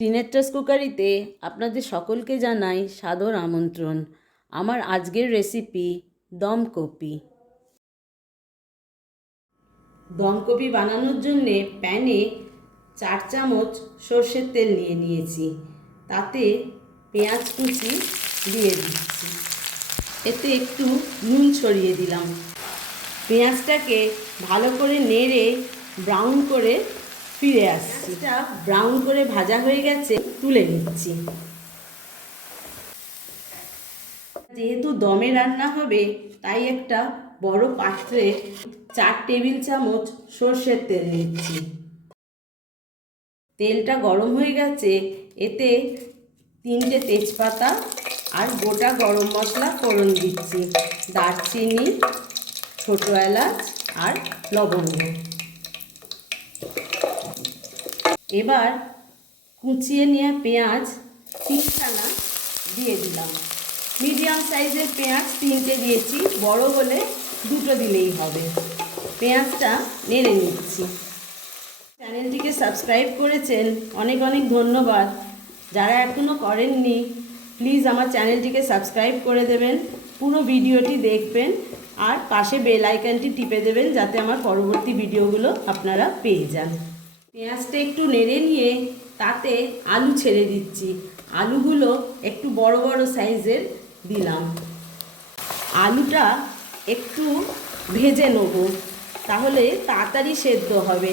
ট্রিনেট্রাস কুকারিতে আপনাদের সকলকে জানাই সাদর আমন্ত্রণ। আমার আজকের রেসিপি দম কপি। দম কপি বানানোর জন্যে প্যানে 4 চামচ সর্ষের তেল নিয়েছি। তাতে পেঁয়াজ কুচি দিয়ে দিচ্ছি। এতে একটু নুন ছড়িয়ে দিলাম। পেঁয়াজটাকে ভালো করে নেড়ে ব্রাউন করে ফিরে আসছি। ব্রাউন করে ভাজা হয়ে গেছে, তুলে নিচ্ছি। যেহেতু দমে রান্না হবে তাই একটা বড় পাত্রে 4 টেবিল চামচ সর্ষের তেল নিচ্ছি। তেলটা গরম হয়ে গেছে, এতে 3টে তেজপাতা আর গোটা গরম মশলা ফোড়ন দিচ্ছি। দারচিনি, ছোট এলাচ আর লবঙ্গ। এবার কুচিয়ে নেওয়া পেঁয়াজ 3খানা দিয়ে দিলাম। মিডিয়াম সাইজের পেঁয়াজ 3টে দিয়েছি, বড় হলে 2টো দিলেই হবে। পেঁয়াজটা নেড়ে নিচ্ছি। চ্যানেলটিকে সাবস্ক্রাইব করেছেন, অনেক অনেক ধন্যবাদ। যারা এখনও করেননি প্লিজ আমার চ্যানেলটিকে সাবস্ক্রাইব করে দেবেন, পুরো ভিডিওটি দেখবেন আর পাশে বেল আইকনটি টিপে দেবেন যাতে আমার পরবর্তী ভিডিওগুলো আপনারা পেয়ে যান। পেঁয়াজটা একটু নেড়ে নিয়ে তাতে আলু ছেড়ে দিচ্ছি। আলুগুলো একটু বড় বড় সাইজের দিলাম। আলুটা একটু ভেজে নেব, তাহলে তাড়াতাড়ি সেদ্ধ হবে।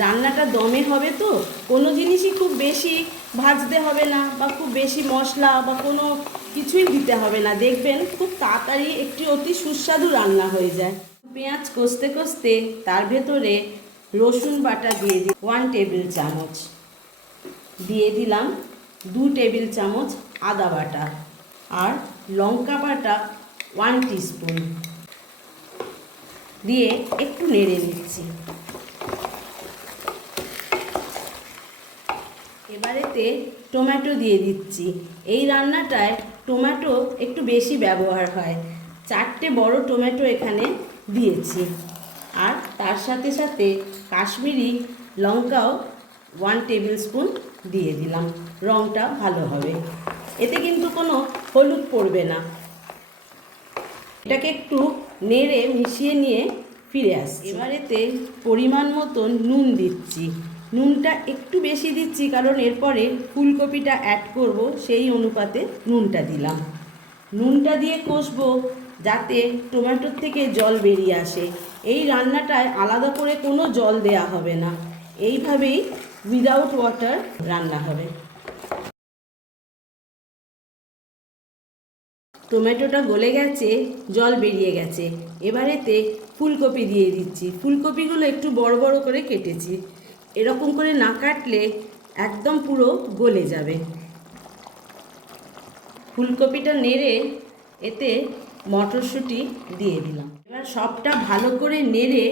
রান্নাটা দমে হবে তো কোনো জিনিসই খুব বেশি ভাজতে হবে না বা খুব বেশি মশলা বা কোনো কিছুই দিতে হবে না, দেখবেন খুব তাড়াতাড়ি একটি অতি সুস্বাদু রান্না হয়ে যায়। পেঁয়াজ কষতে কষতে তার ভেতরে রসুন বাটা দিয়ে দিই 1 টেবিল চামচ, দিয়ে দিলাম 2 টেবিল চামচ আদা বাটা আর লঙ্কা বাটা 1 টিস্পুন দিয়ে একটু নেড়ে নিচ্ছি। এবারেতে টমেটো দিয়ে দিচ্ছি। এই রান্নাটায় টমেটো একটু বেশি ব্যবহার হয়। 4টে বড় টমেটো এখানে দিয়েছি আর তার সাথে সাথে কাশ্মীরি লঙ্কাও 1 টেবিল স্পুন দিয়ে দিলাম। রঙটা ভালো হবে। এতে কিন্তু কোনো হলুদ পড়বে না। এটাকে একটু নেড়ে মিশিয়ে নিয়ে ফিরে আসছি। এবারেতে পরিমাণ মতন নুন দিচ্ছি। নুনটা একটু বেশি দিচ্ছি কারণ এরপরে ফুলকপিটা অ্যাড করব, সেই অনুপাতে নুনটা দিলাম। নুনটা দিয়ে কষবো যাতে টমেটোর থেকে জল বেরিয়ে আসে। এই রান্নাটায় আলাদা করে কোনো জল দেয়া হবে না, এইভাবেই উইদাউট ওয়াটার রান্না হবে। টমেটোটা গলে গেছে, জল বেরিয়ে গেছে। এবারেতে ফুলকপি দিয়ে দিচ্ছি। ফুলকপিগুলো একটু বড় বড় করে কেটেছি। এরকম করে না কাটলে একদম পুরো গলে যাবে। ফুলকপিটা নেড়ে এতে মটরশুঁটি দিয়ে দিলাম। এবার সবটা ভালো করে নেড়ে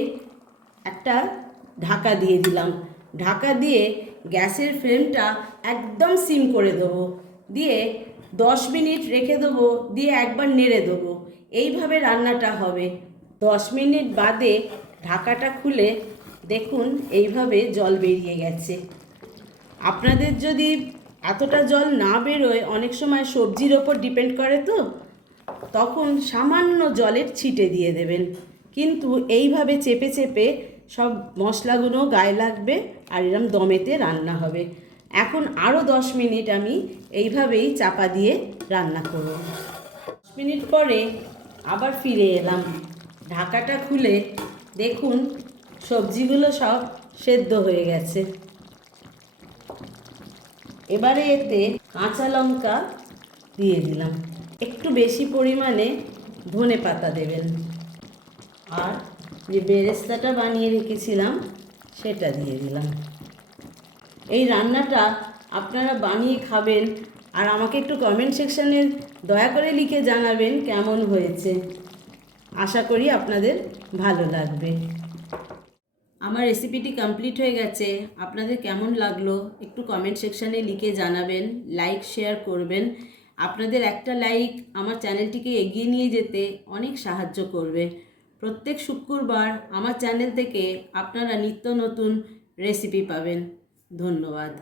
একটা ঢাকা দিয়ে দিলাম। ঢাকা দিয়ে গ্যাসের ফ্লেমটা একদম সিম করে দেবো, দিয়ে 10 মিনিট রেখে দেবো, দিয়ে একবার নেড়ে দেবো। এইভাবে রান্নাটা হবে। 10 মিনিট বাদে ঢাকাটা খুলে দেখুন এইভাবে জল বেরিয়ে গেছে। আপনাদের যদি এতটা জল না বেরোয়, অনেক সময় সবজির ওপর ডিপেন্ড করে তো, তখন সামান্য জলের ছিটে দিয়ে দেবেন। কিন্তু এইভাবে চেপে চেপে সব মশলাগুলো গায়ে লাগবে আর এরম দমেতে রান্না হবে। এখন আরও 10 মিনিট আমি এইভাবেই চাপা দিয়ে রান্না করব। 10 মিনিট পরে আবার ফিরে এলাম। ঢাকাটা খুলে দেখুন সবজিগুলো সব সেদ্ধ হয়ে গেছে। এবারে এতে কাঁচা লঙ্কা দিয়ে দিলাম। একটু বেশি পরিমাণে ধনে পাতা দেবেন আর যে বেরেস্তাটা বানিয়ে রেখেছিলাম সেটা দিয়ে দিলাম। এই রান্নাটা আপনারা বানিয়ে খাবেন আর আমাকে একটু কমেন্ট সেকশানে দয়া করে লিখে জানাবেন কেমন হয়েছে। আশা করি আপনাদের ভালো লাগবে। আমার রেসিপিটি কমপ্লিট হয়ে গেছে। আপনাদের কেমন লাগলো একটু কমেন্ট সেকশানে লিখে জানাবেন, লাইক শেয়ার করবেন। আপনাদের একটা লাইক আমার চ্যানেলটিকে এগিয়ে নিয়ে যেতে অনেক সাহায্য করবে। প্রত্যেক শুক্রবার আমার চ্যানেল থেকে আপনারা নিত্য নতুন রেসিপি পাবেন। ধন্যবাদ।